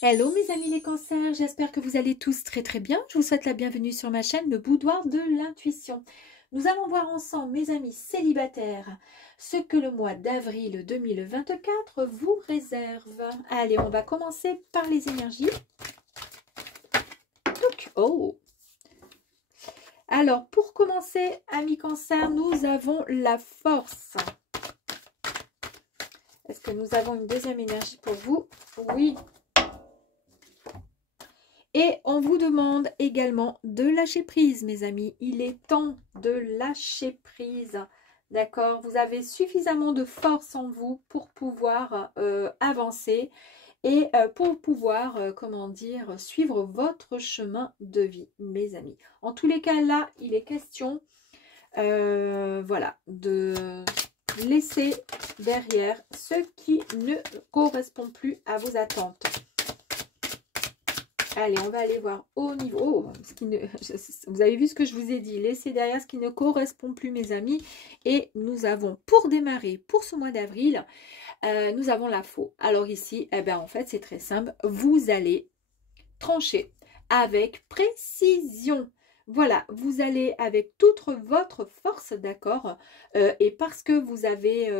Hello mes amis les cancers, j'espère que vous allez tous très très bien. Je vous souhaite la bienvenue sur ma chaîne, le boudoir de l'intuition. Nous allons voir ensemble mes amis célibataires ce que le mois d'avril 2024 vous réserve. Allez, on va commencer par les énergies. Oh! Alors, pour commencer, amis cancers, nous avons la force. Est-ce que nous avons une deuxième énergie pour vous? Oui. Et on vous demande également de lâcher prise, mes amis. Il est temps de lâcher prise. D'accord? Vous avez suffisamment de force en vous pour pouvoir avancer et pour pouvoir, comment dire, suivre votre chemin de vie, mes amis. En tous les cas, là, il est question, voilà, de laisser derrière ce qui ne correspond plus à vos attentes. Allez, on va aller voir au niveau... Oh, vous avez vu ce que je vous ai dit. Laissez derrière ce qui ne correspond plus, mes amis. Et nous avons, pour démarrer, pour ce mois d'avril, nous avons la faux. Alors ici, eh ben, en fait, c'est très simple. Vous allez trancher avec précision. Voilà, vous allez avec toute votre force, d'accord, et parce que vous avez,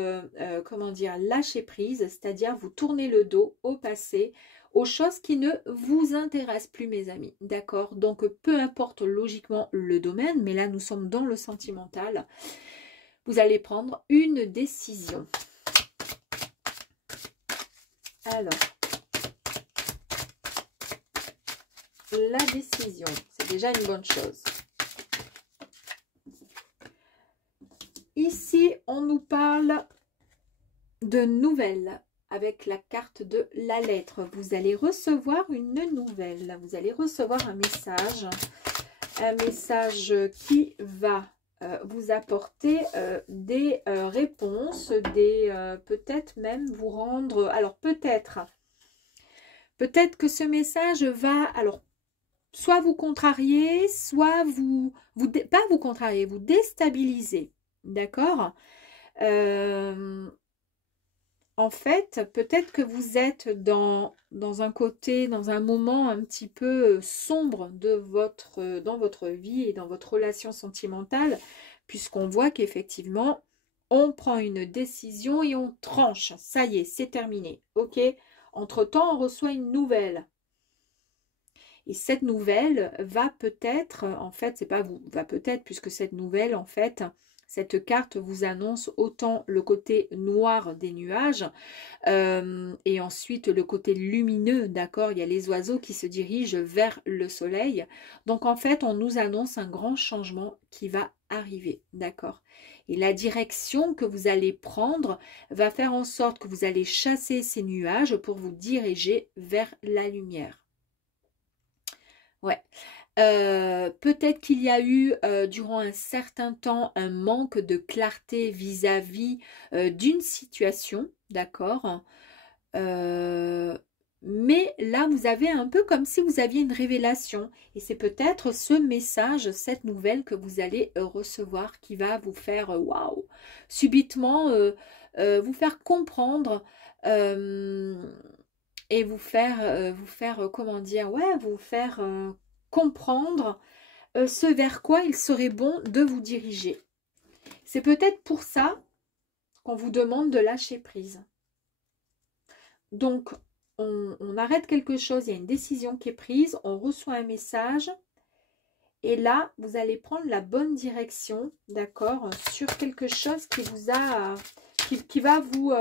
comment dire, lâché prise, c'est-à-dire vous tournez le dos au passé, aux choses qui ne vous intéressent plus, mes amis, d'accord. Donc, peu importe logiquement le domaine, mais là, nous sommes dans le sentimental, vous allez prendre une décision. Alors, la décision, c'est déjà une bonne chose. Ici, on nous parle de nouvelles avec la carte de la lettre. Vous allez recevoir une nouvelle. Vous allez recevoir un message qui va vous apporter des réponses, peut-être même vous rendre... Alors peut-être que ce message va... Alors, soit vous contrarier, soit pas vous contrarier, vous déstabiliser. D'accord? En fait, peut-être que vous êtes dans un côté, dans un moment un petit peu sombre dans votre vie et dans votre relation sentimentale, puisqu'on voit qu'effectivement, on prend une décision et on tranche. Ça y est, c'est terminé. Ok? Entre-temps, on reçoit une nouvelle. Et cette nouvelle va peut-être, en fait, c'est pas vous, va peut-être, puisque cette nouvelle, en fait, cette carte vous annonce autant le côté noir des nuages et ensuite le côté lumineux, d'accord? Il y a les oiseaux qui se dirigent vers le soleil. Donc, en fait, on nous annonce un grand changement qui va arriver, d'accord? Et la direction que vous allez prendre va faire en sorte que vous allez chasser ces nuages pour vous diriger vers la lumière. Ouais. Peut-être qu'il y a eu durant un certain temps un manque de clarté vis-à-vis d'une situation, d'accord? Mais là, vous avez un peu comme si vous aviez une révélation. Et c'est peut-être ce message, cette nouvelle que vous allez recevoir qui va vous faire, waouh, subitement vous faire comprendre et vous faire, comment dire, ouais, vous faire comprendre ce vers quoi il serait bon de vous diriger. C'est peut-être pour ça qu'on vous demande de lâcher prise. Donc, on arrête quelque chose, il y a une décision qui est prise, on reçoit un message, et là, vous allez prendre la bonne direction, d'accord, sur quelque chose qui vous a, qui va vous...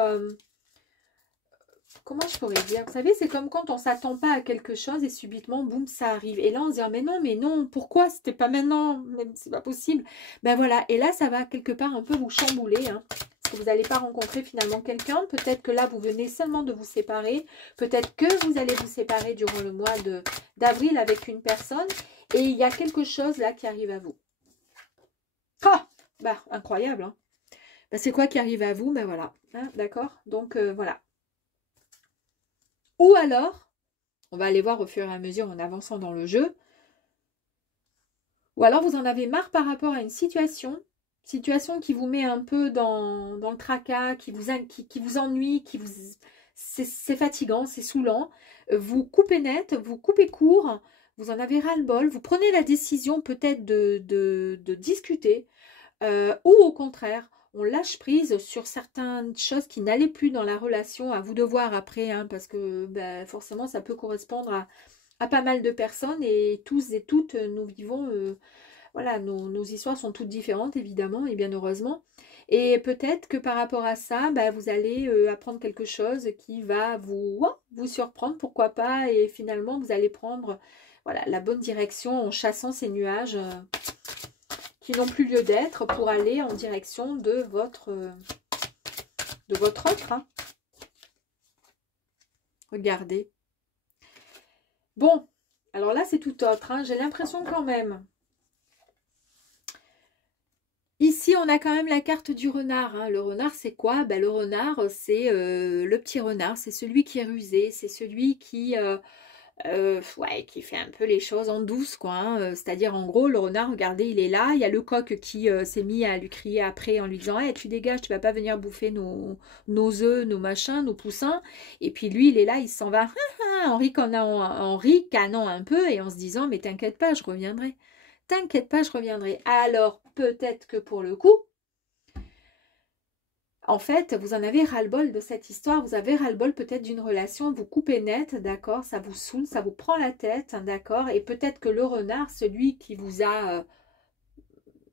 comment je pourrais dire? Vous savez, c'est comme quand on ne s'attend pas à quelque chose et subitement, boum, ça arrive. Et là, on se dit, mais non, pourquoi? C'était pas maintenant, c'est pas possible. Ben voilà, et là, ça va quelque part un peu vous chambouler, hein, parce que vous n'allez pas rencontrer finalement quelqu'un. Peut-être que là, vous venez seulement de vous séparer. Peut-être que vous allez vous séparer durant le mois d'avril avec une personne. Et il y a quelque chose là qui arrive à vous. Ah, bah, incroyable, hein. Ben, c'est quoi qui arrive à vous? Ben voilà, hein, d'accord? Donc, voilà. Ou alors, on va aller voir au fur et à mesure en avançant dans le jeu. Ou alors vous en avez marre par rapport à une situation qui vous met un peu dans le tracas, qui vous ennuie, c'est fatigant, c'est saoulant. Vous coupez net, vous coupez court, vous en avez ras-le-bol. Vous prenez la décision peut-être de discuter ou au contraire, on lâche prise sur certaines choses qui n'allaient plus dans la relation. À vous de voir après, hein, parce que ben, forcément, ça peut correspondre à pas mal de personnes et tous et toutes, nous vivons, voilà, nos histoires sont toutes différentes, évidemment, et bien heureusement. Et peut-être que par rapport à ça, ben, vous allez apprendre quelque chose qui va vous surprendre, pourquoi pas, et finalement, vous allez prendre voilà, la bonne direction en chassant ces nuages qui n'ont plus lieu d'être pour aller en direction de votre autre. Hein. Regardez. Bon, alors là, c'est tout autre. Hein. J'ai l'impression quand même. Ici, on a quand même la carte du renard. Hein. Le renard, c'est quoi? Ben, le renard, c'est le petit renard. C'est celui qui est rusé. C'est celui ouais, qui fait un peu les choses en douce, quoi. Hein. C'est-à-dire, en gros, le renard, regardez, il est là. Il y a le coq qui s'est mis à lui crier après en lui disant hey, tu dégages, tu vas pas venir bouffer nos œufs, nos machins, nos poussins. Et puis lui, il est là, il s'en va en ricanant un peu et en se disant mais t'inquiète pas, je reviendrai. T'inquiète pas, je reviendrai. Alors, peut-être que pour le coup, en fait, vous en avez ras-le-bol de cette histoire, vous avez ras-le-bol peut-être d'une relation, vous coupez net, d'accord, ça vous saoule, ça vous prend la tête, d'accord, et peut-être que le renard, celui qui vous a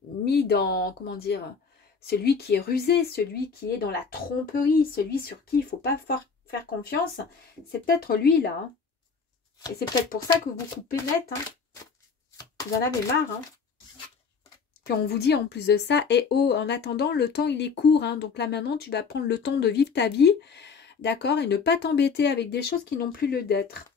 mis dans, comment dire, celui qui est rusé, celui qui est dans la tromperie, celui sur qui il ne faut pas faire confiance, c'est peut-être lui là. Hein. Et c'est peut-être pour ça que vous coupez net. Hein. Vous en avez marre. Hein. Puis on vous dit en plus de ça, et oh, en attendant, le temps il est court, hein, donc là maintenant tu vas prendre le temps de vivre ta vie, d'accord, et ne pas t'embêter avec des choses qui n'ont plus lieu d'être.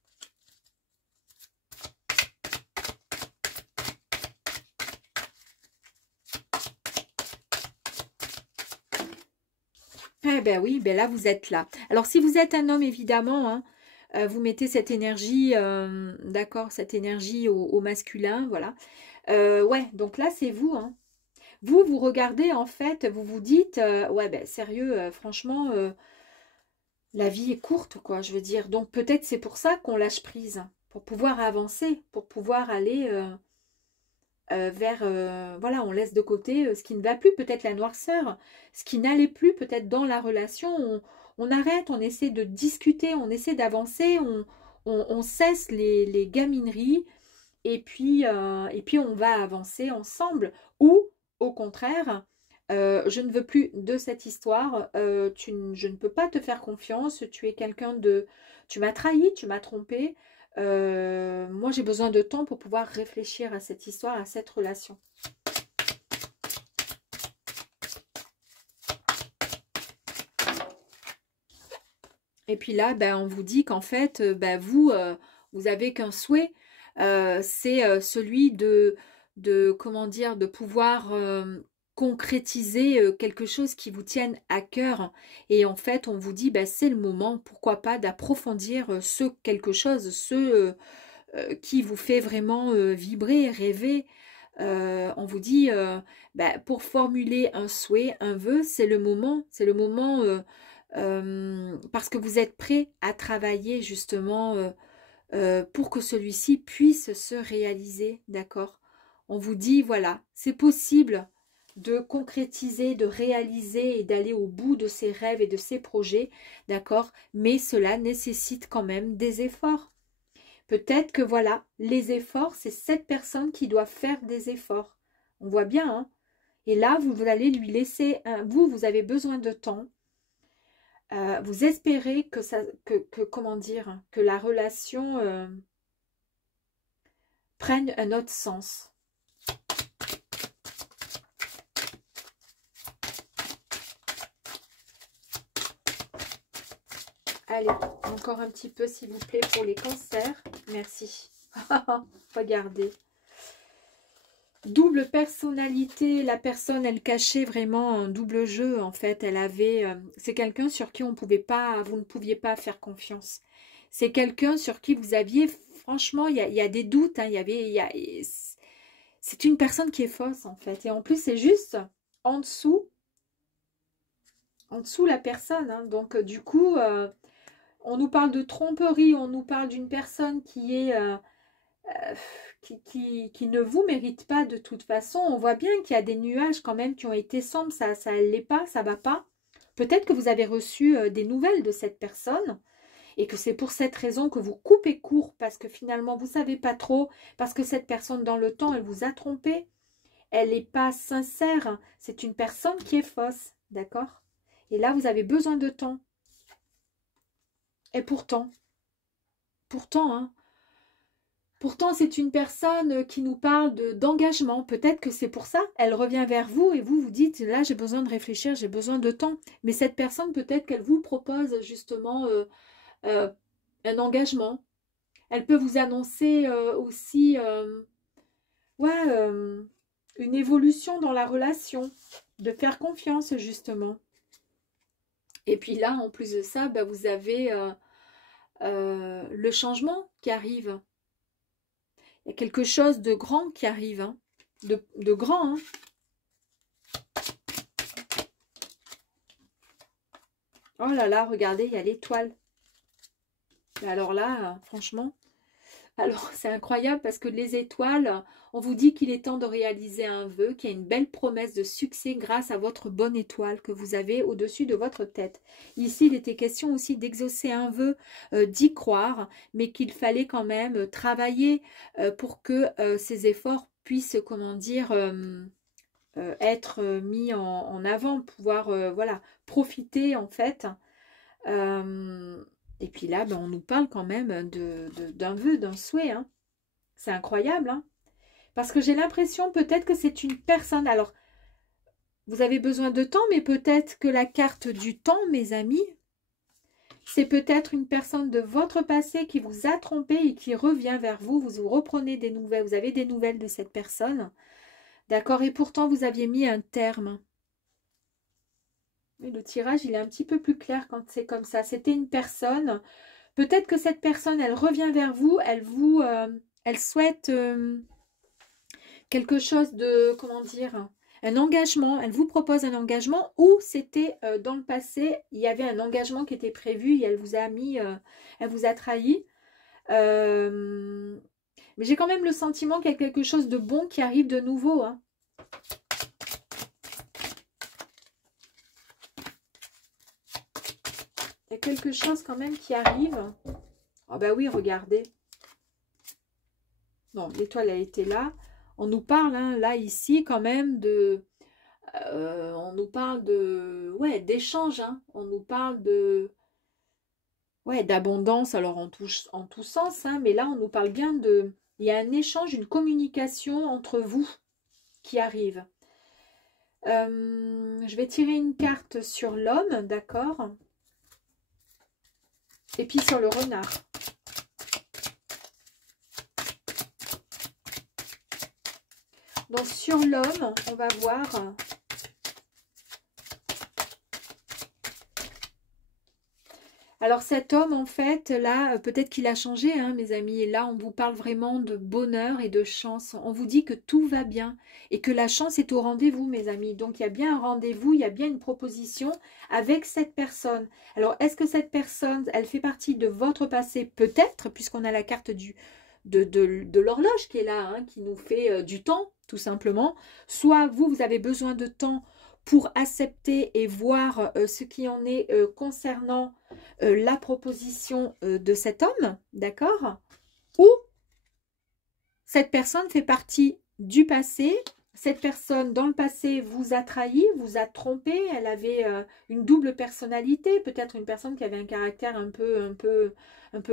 Eh ben oui, ben là vous êtes là. Alors si vous êtes un homme évidemment, hein, vous mettez cette énergie, d'accord, cette énergie au masculin, voilà. Ouais, donc là c'est vous, hein. Vous regardez en fait, vous vous dites, ouais ben sérieux, franchement, la vie est courte quoi, je veux dire. Donc peut-être c'est pour ça qu'on lâche prise, pour pouvoir avancer, pour pouvoir aller vers, voilà, on laisse de côté ce qui ne va plus, peut-être la noirceur, ce qui n'allait plus peut-être dans la relation, on arrête, on essaie de discuter, on essaie d'avancer, on cesse les gamineries, et puis on va avancer ensemble, ou au contraire, je ne veux plus de cette histoire, je ne peux pas te faire confiance, tu es quelqu'un de... Tu m'as trahi, tu m'as trompé, moi j'ai besoin de temps pour pouvoir réfléchir à cette histoire, à cette relation. Et puis là, ben, on vous dit qu'en fait, ben, vous avez qu'un souhait, c'est celui comment dire, de pouvoir concrétiser quelque chose qui vous tienne à cœur. Et en fait, on vous dit, ben, c'est le moment, pourquoi pas, d'approfondir ce quelque chose, ce qui vous fait vraiment vibrer, rêver. On vous dit, ben, pour formuler un souhait, un vœu, c'est le moment, parce que vous êtes prêt à travailler justement pour que celui-ci puisse se réaliser, d'accord? On vous dit, voilà, c'est possible de concrétiser, de réaliser et d'aller au bout de ses rêves et de ses projets, d'accord? Mais cela nécessite quand même des efforts. Peut-être que voilà, les efforts, c'est cette personne qui doit faire des efforts. On voit bien, hein? Et là, vous allez lui laisser, vous avez besoin de temps. Vous espérez que ça, comment dire, que la relation prenne un autre sens. Allez, encore un petit peu s'il vous plaît pour les cancers. Merci. Regardez. Double personnalité, la personne, elle cachait vraiment un double jeu, en fait. Elle avait, c'est quelqu'un sur qui vous ne pouviez pas faire confiance. C'est quelqu'un sur qui vous aviez, franchement, il y a des doutes. Hein, c'est une personne qui est fausse, en fait. Et en plus, c'est juste en dessous la personne. Hein, donc, du coup, on nous parle de tromperie, on nous parle d'une personne qui est... qui ne vous mérite pas de toute façon. On voit bien qu'il y a des nuages quand même qui ont été sombres, ça l'est pas, ça va pas. Peut-être que vous avez reçu des nouvelles de cette personne et que c'est pour cette raison que vous coupez court parce que finalement vous savez pas trop, parce que cette personne dans le temps elle vous a trompé, elle n'est pas sincère, c'est une personne qui est fausse, d'accord? Et là vous avez besoin de temps. Et pourtant, hein, pourtant, c'est une personne qui nous parle d'engagement. Peut-être que c'est pour ça. Elle revient vers vous et vous vous dites, là, j'ai besoin de réfléchir, j'ai besoin de temps. Mais cette personne, peut-être qu'elle vous propose justement un engagement. Elle peut vous annoncer aussi une évolution dans la relation, de faire confiance justement. Et puis là, en plus de ça, bah, vous avez le changement qui arrive. Il y a quelque chose de grand qui arrive, hein. De grand. Hein. Oh là là, regardez, il y a l'étoile. Alors là, franchement, alors c'est incroyable parce que les étoiles, on vous dit qu'il est temps de réaliser un vœu, qu'il y a une belle promesse de succès grâce à votre bonne étoile que vous avez au-dessus de votre tête. Ici, il était question aussi d'exaucer un vœu, d'y croire, mais qu'il fallait quand même travailler pour que ces efforts puissent, comment dire, être mis en avant, pouvoir voilà, profiter en fait. Et puis là, ben, on nous parle quand même d'un vœu, d'un souhait. Hein. C'est incroyable. Hein. Parce que j'ai l'impression peut-être que c'est une personne. Alors, vous avez besoin de temps, mais peut-être que la carte du temps, mes amis, c'est peut-être une personne de votre passé qui vous a trompé et qui revient vers vous. Vous reprenez des nouvelles. Vous avez des nouvelles de cette personne. D'accord? Et pourtant, vous aviez mis un terme. Et le tirage, il est un petit peu plus clair quand c'est comme ça. C'était une personne. Peut-être que cette personne, elle revient vers vous. Elle souhaite quelque chose de, comment dire, un engagement. Elle vous propose un engagement ou c'était dans le passé, il y avait un engagement qui était prévu et elle vous a mis, elle vous a trahi. Mais j'ai quand même le sentiment qu'il y a quelque chose de bon qui arrive de nouveau. Hein. Il y a quelque chose quand même qui arrive. Ah bah oui, regardez. Non, l'étoile a été là. On nous parle, hein, là, ici, quand même, de... on nous parle de... Ouais, d'échange, hein. On nous parle de... Ouais, d'abondance, alors en tout sens, hein, mais là, on nous parle bien de... Il y a un échange, une communication entre vous qui arrive. Je vais tirer une carte sur l'homme, d'accord? Et puis sur le renard. Donc sur l'homme, on va voir... Alors cet homme, en fait, là, peut-être qu'il a changé, hein, mes amis. Et là, on vous parle vraiment de bonheur et de chance. On vous dit que tout va bien et que la chance est au rendez-vous, mes amis. Donc, il y a bien un rendez-vous, il y a bien une proposition avec cette personne. Alors, est-ce que cette personne, elle fait partie de votre passé? Peut-être, puisqu'on a la carte de l'horloge qui est là, hein, qui nous fait du temps, tout simplement. Soit vous avez besoin de temps pour accepter et voir ce qui en est concernant la proposition de cet homme, d'accord? Ou cette personne fait partie du passé, cette personne dans le passé vous a trahi, vous a trompé, elle avait une double personnalité, peut-être une personne qui avait un caractère un peu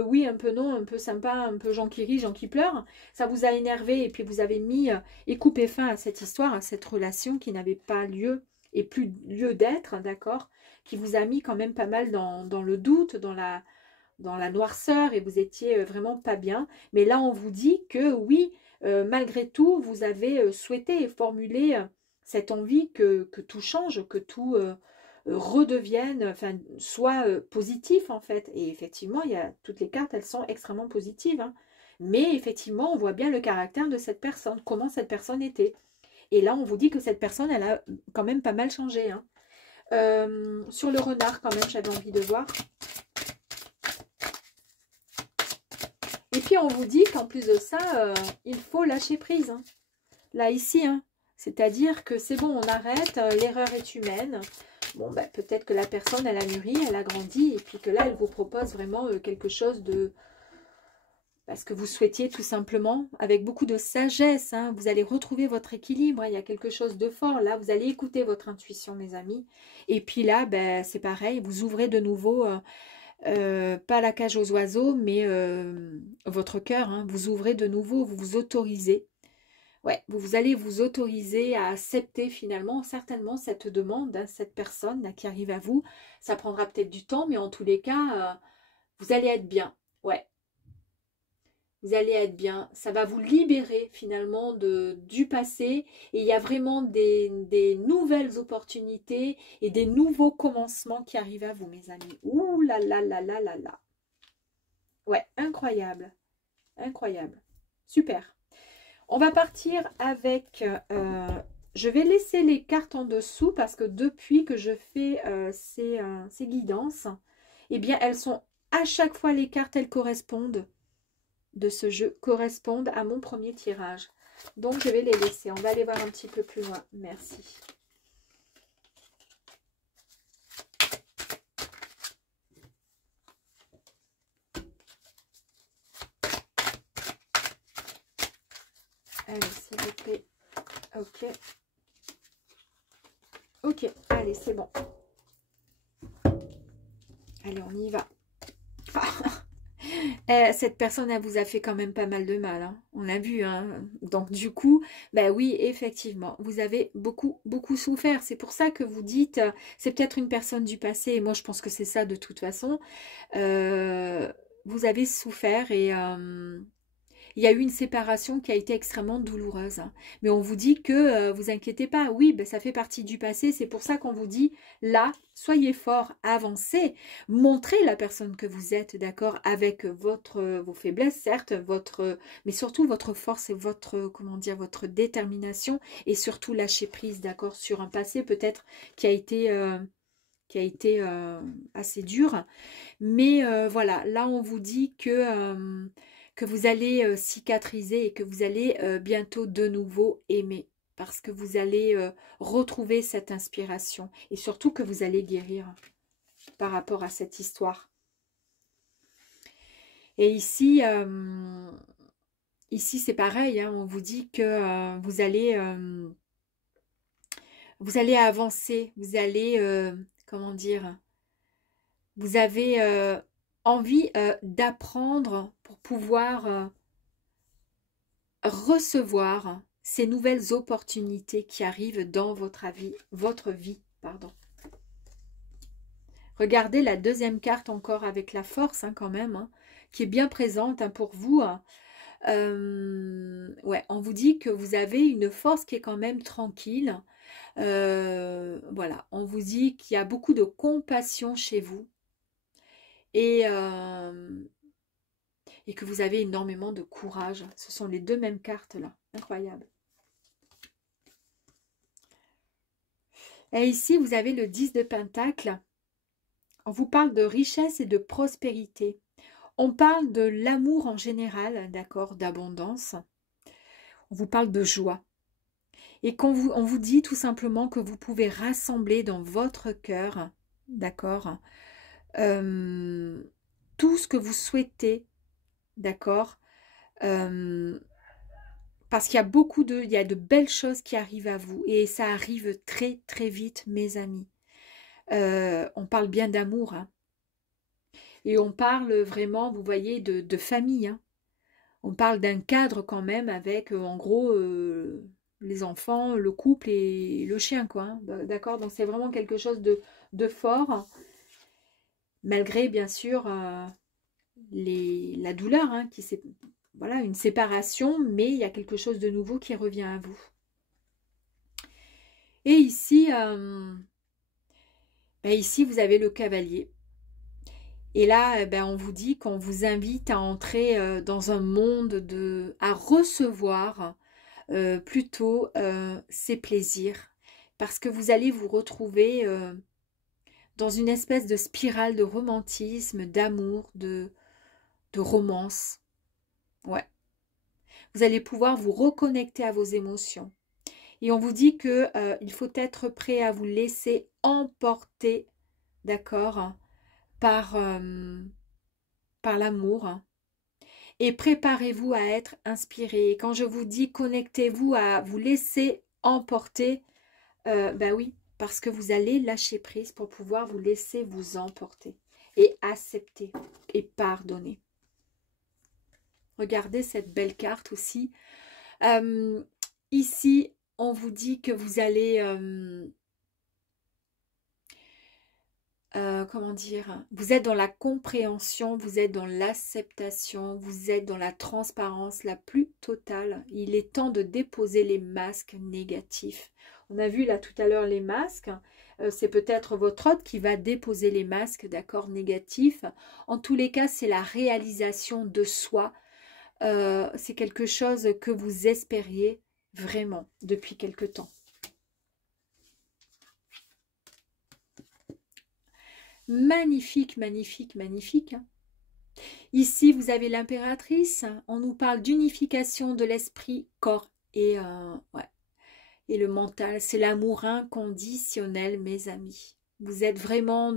oui, un peu non, un peu sympa, un peu Jean qui rit, Jean qui pleure, ça vous a énervé et puis vous avez mis et coupé fin à cette histoire, à cette relation qui n'avait pas lieu et plus lieu d'être, d'accord, qui vous a mis quand même pas mal dans le doute, dans la noirceur et vous étiez vraiment pas bien. Mais là, on vous dit que oui, malgré tout, vous avez souhaité et formulé cette envie que tout change, que tout redevienne, enfin, soit positif en fait. Et effectivement, toutes les cartes, elles sont extrêmement positives. Hein. Mais effectivement, on voit bien le caractère de cette personne, comment cette personne était. Et là, on vous dit que cette personne, elle a quand même pas mal changé. Hein. Sur le renard, quand même, j'avais envie de voir. puis, on vous dit qu'en plus de ça, il faut lâcher prise. Hein. Là, ici, hein. C'est-à-dire que c'est bon, on arrête, l'erreur est humaine. Bon, ben, peut-être que la personne, elle a mûri, elle a grandi, et puis que là, elle vous propose vraiment quelque chose de... Parce que vous souhaitiez tout simplement, avec beaucoup de sagesse, hein, vous allez retrouver votre équilibre, hein, il y a quelque chose de fort. Là, vous allez écouter votre intuition, mes amis. Et puis là, ben, c'est pareil, vous ouvrez de nouveau... pas la cage aux oiseaux, mais votre cœur, hein, vous ouvrez de nouveau, vous vous autorisez. Ouais, vous allez vous autoriser à accepter finalement, certainement, cette demande, hein, cette personne là, qui arrive à vous. Ça prendra peut-être du temps, mais en tous les cas, vous allez être bien. Ouais, vous allez être bien. Ça va vous libérer finalement du passé. Et il y a vraiment des nouvelles opportunités et des nouveaux commencements qui arrivent à vous, mes amis. Ouh là là là là là là. Ouais, incroyable. Incroyable. Super. On va partir avec... je vais laisser les cartes en dessous parce que depuis que je fais ces guidances, eh bien, elles sont à chaque fois, les cartes, elles correspondent de ce jeu, correspondent à mon premier tirage. Donc, je vais les laisser. On va aller voir un petit peu plus loin. Merci. Allez, s'il vous plaît. Ok. Ok, allez, c'est bon. Allez, on y va. Cette personne, elle vous a fait quand même pas mal de mal. Hein. On l'a vu. Hein. Donc, du coup, ben oui, effectivement, vous avez beaucoup, beaucoup souffert. C'est pour ça que vous dites, c'est peut-être une personne du passé. Et moi, je pense que c'est ça de toute façon. Vous avez souffert et... il y a eu une séparation qui a été extrêmement douloureuse. Hein. Mais on vous dit que, vous inquiétez pas, oui, ben, ça fait partie du passé. C'est pour ça qu'on vous dit, là, soyez fort, avancez, montrez la personne que vous êtes, d'accord, avec vos faiblesses, certes, mais surtout votre force et votre, comment dire, votre détermination et surtout lâcher prise, d'accord, sur un passé peut-être qui a été... assez dur. Mais voilà, là, on vous dit que vous allez cicatriser et que vous allez bientôt de nouveau aimer. Parce que vous allez retrouver cette inspiration. Et surtout que vous allez guérir par rapport à cette histoire. Et ici, ici c'est pareil. Hein, on vous dit que vous allez avancer. Vous allez, comment dire, vous avez envie d'apprendre pour pouvoir recevoir ces nouvelles opportunités qui arrivent dans votre vie, pardon. Regardez la deuxième carte encore avec la force hein, quand même, hein, qui est bien présente hein, pour vous. Hein. Ouais, on vous dit que vous avez une force qui est quand même tranquille. Voilà, on vous dit qu'il y a beaucoup de compassion chez vous. Et que vous avez énormément de courage. Ce sont les deux mêmes cartes là. Incroyable. Et ici, vous avez le 10 de Pentacle. On vous parle de richesse et de prospérité. On parle de l'amour en général, d'accord, d'abondance. On vous parle de joie. Et on vous dit tout simplement que vous pouvez rassembler dans votre cœur, d'accord, tout ce que vous souhaitez, d'accord, parce qu'il y a il y a de belles choses qui arrivent à vous et ça arrive très très vite, mes amis. On parle bien d'amour, hein, et on parle vraiment, vous voyez, de famille. Hein. On parle d'un cadre quand même avec, en gros, les enfants, le couple et le chien, quoi. Hein, d'accord, donc c'est vraiment quelque chose de fort, malgré bien sûr la douleur, hein, voilà, une séparation, mais il y a quelque chose de nouveau qui revient à vous. Et ici, ici vous avez le cavalier. Et là, on vous dit qu'on vous invite à entrer dans un monde à recevoir plutôt ces plaisirs. Parce que vous allez vous retrouver dans une espèce de spirale de romantisme, d'amour, de romance. Ouais. Vous allez pouvoir vous reconnecter à vos émotions. Et on vous dit que il faut être prêt à vous laisser emporter, d'accord, par, par l'amour. Et préparez-vous à être inspiré. Et quand je vous dis connectez-vous à vous laisser emporter, ben oui, parce que vous allez lâcher prise pour pouvoir vous laisser vous emporter et accepter et pardonner. Regardez cette belle carte aussi. Ici, on vous dit que vous allez, comment dire, vous êtes dans la compréhension, vous êtes dans l'acceptation, vous êtes dans la transparence la plus totale. Il est temps de déposer les masques négatifs. On a vu là tout à l'heure les masques. C'est peut-être votre hôte qui va déposer les masques, d'accord, négatifs. En tous les cas, c'est la réalisation de soi. C'est quelque chose que vous espériez vraiment depuis quelque temps. Magnifique, magnifique, magnifique. Ici, vous avez l'impératrice. On nous parle d'unification de l'esprit, corps et, ouais, et le mental. C'est l'amour inconditionnel, mes amis. Vous êtes vraiment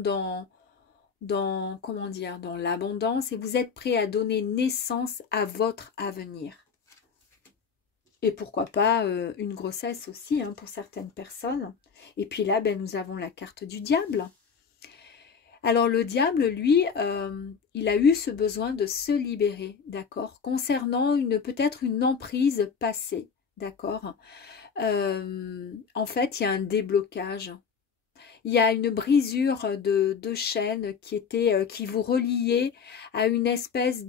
comment dire, dans l'abondance et vous êtes prêt à donner naissance à votre avenir. Et pourquoi pas une grossesse aussi, hein, pour certaines personnes. Et puis là, ben, nous avons la carte du diable. Alors le diable, lui, il a eu ce besoin de se libérer, d'accord, concernant peut-être une emprise passée, d'accord. En fait, il y a un déblocage. Il y a une brisure de chaîne qui vous reliait à une espèce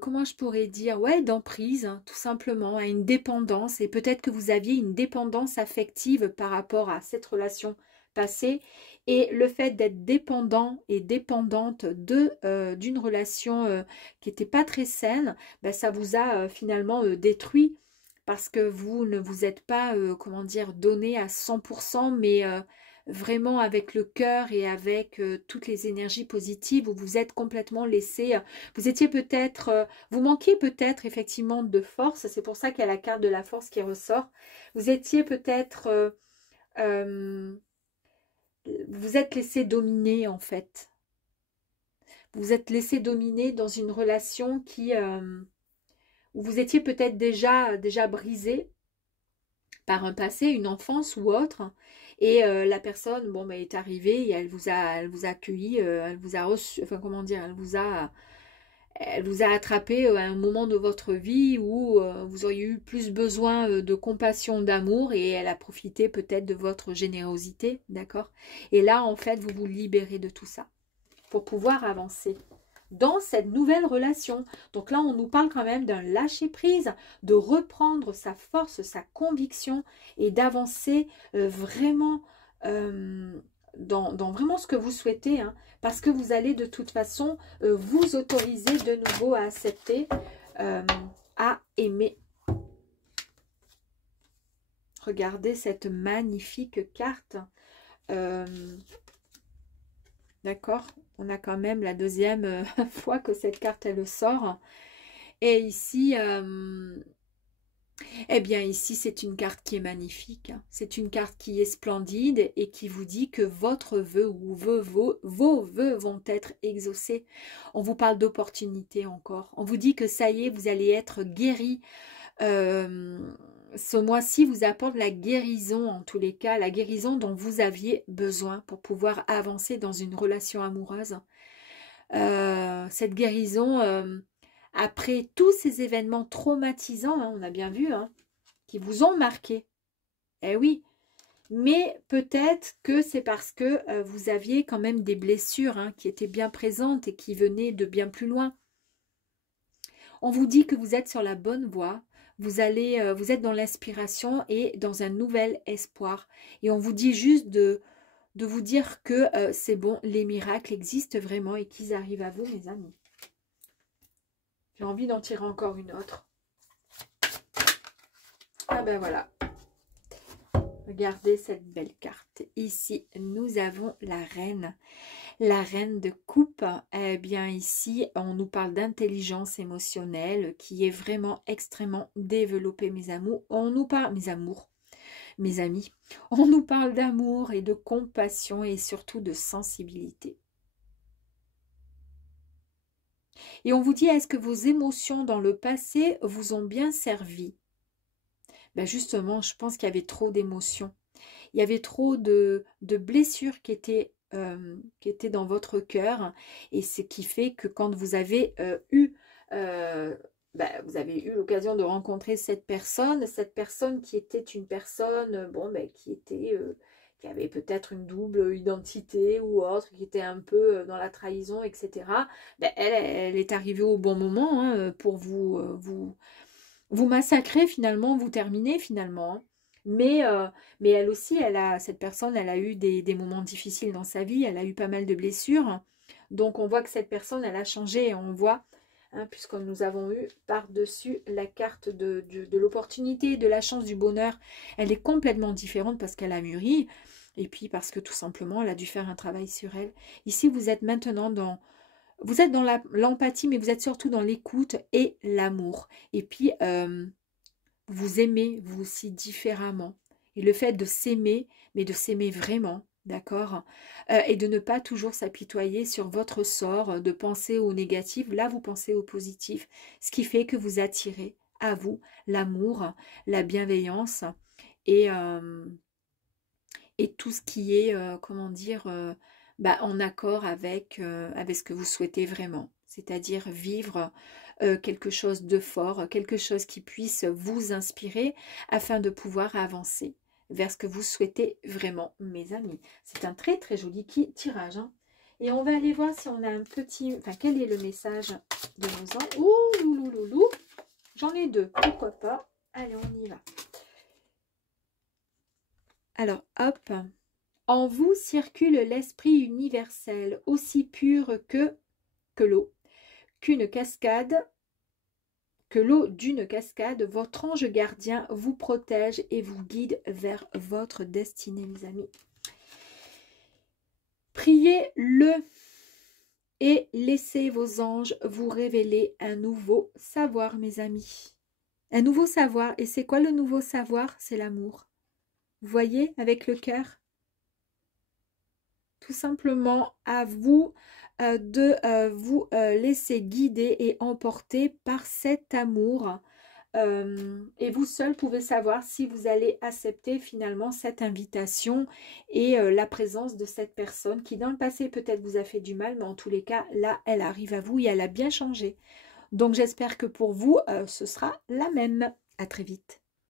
comment je pourrais dire, ouais, d'emprise, hein, tout simplement, à une dépendance. Et peut-être que vous aviez une dépendance affective par rapport à cette relation passée. Et le fait d'être dépendant et dépendante d'une relation qui n'était pas très saine, ben, ça vous a finalement détruit parce que vous ne vous êtes pas, comment dire, donné à 100%, mais vraiment avec le cœur et avec toutes les énergies positives, où vous êtes complètement laissé. Vous étiez peut-être, vous manquiez peut-être effectivement de force, c'est pour ça qu'il y a la carte de la force qui ressort. Vous étiez peut-être, vous êtes laissé dominer en fait. Vous êtes laissé dominer dans une relation où vous étiez peut-être déjà brisé par un passé, une enfance ou autre, et la personne, bon, bah, est arrivée et elle vous a accueilli, elle vous a reçu, enfin comment dire, elle vous a attrapé à un moment de votre vie où vous auriez eu plus besoin de compassion, d'amour, et elle a profité peut-être de votre générosité, d'accord? Et là, en fait, vous vous libérez de tout ça pour pouvoir avancer dans cette nouvelle relation. Donc là, on nous parle quand même d'un lâcher-prise, de reprendre sa force, sa conviction et d'avancer vraiment dans vraiment ce que vous souhaitez, hein, parce que vous allez de toute façon vous autoriser de nouveau à accepter, à aimer. Regardez cette magnifique carte. D'accord? On a quand même la deuxième fois que cette carte, elle sort. Et ici, eh bien ici, c'est une carte qui est magnifique. C'est une carte qui est splendide et qui vous dit que votre vœu ou vos vœux vont être exaucés. On vous parle d'opportunité encore. On vous dit que ça y est, vous allez être guéri. Ce mois-ci vous apporte la guérison, en tous les cas, la guérison dont vous aviez besoin pour pouvoir avancer dans une relation amoureuse. Cette guérison, après tous ces événements traumatisants, hein, on a bien vu, hein, qui vous ont marqué. Eh oui, mais peut-être que c'est parce que vous aviez quand même des blessures, hein, qui étaient bien présentes et qui venaient de bien plus loin. On vous dit que vous êtes sur la bonne voie. Vous êtes dans l'inspiration et dans un nouvel espoir. Et on vous dit juste de vous dire que c'est bon, les miracles existent vraiment et qu'ils arrivent à vous, mes amis. J'ai envie d'en tirer encore une autre. Ah ben voilà. Regardez cette belle carte. Ici, nous avons la reine. La reine de coupe. Eh bien, ici, on nous parle d'intelligence émotionnelle qui est vraiment extrêmement développée, mes amours. On nous parle, mes amis, on nous parle d'amour et de compassion et surtout de sensibilité. Et on vous dit, est-ce que vos émotions dans le passé vous ont bien servi? Ben justement, je pense qu'il y avait trop d'émotions. Il y avait trop de blessures qui étaient dans votre cœur. Et ce qui fait que quand vous avez vous avez eu l'occasion de rencontrer cette personne qui était une personne, qui avait peut-être une double identité ou autre, qui était un peu dans la trahison, etc. Ben, elle est arrivée au bon moment hein, pour vous massacrer finalement, vous terminer finalement. Hein. Mais elle aussi, cette personne, elle a eu des moments difficiles dans sa vie, elle a eu pas mal de blessures. Donc on voit que cette personne, elle a changé. On voit, hein, puisque nous avons eu par-dessus la carte de l'opportunité, de la chance, du bonheur. Elle est complètement différente parce qu'elle a mûri. Et puis parce que tout simplement, elle a dû faire un travail sur elle. Ici, vous êtes maintenant dans... Vous êtes dans l'empathie, mais vous êtes surtout dans l'écoute et l'amour. Et puis, vous aimez, vous aussi, différemment. Et le fait de s'aimer, mais de s'aimer vraiment, d'accord, et de ne pas toujours s'apitoyer sur votre sort, de penser au négatif. Là, vous pensez au positif, ce qui fait que vous attirez à vous l'amour, la bienveillance et tout ce qui est, comment dire, en accord avec ce que vous souhaitez vraiment. C'est-à-dire vivre quelque chose de fort, quelque chose qui puisse vous inspirer afin de pouvoir avancer vers ce que vous souhaitez vraiment, mes amis. C'est un très très joli tirage. Hein. Et on va aller voir si on a un petit... Enfin, quel est le message de nos anges? Ouh, loulou. J'en ai deux, pourquoi pas. Allez, on y va. Alors, hop. En vous circule l'esprit universel, aussi pur que l'eau, que l'eau d'une cascade. Votre ange gardien vous protège et vous guide vers votre destinée, mes amis. Priez-le et laissez vos anges vous révéler un nouveau savoir, mes amis. Un nouveau savoir. Et c'est quoi le nouveau savoir? C'est l'amour. Vous voyez, avec le cœur. Tout simplement à vous de vous laisser guider et emporter par cet amour. Et vous seul pouvez savoir si vous allez accepter finalement cette invitation et la présence de cette personne qui dans le passé peut-être vous a fait du mal, mais en tous les cas, là, elle arrive à vous et elle a bien changé. Donc j'espère que pour vous, ce sera la même. À très vite.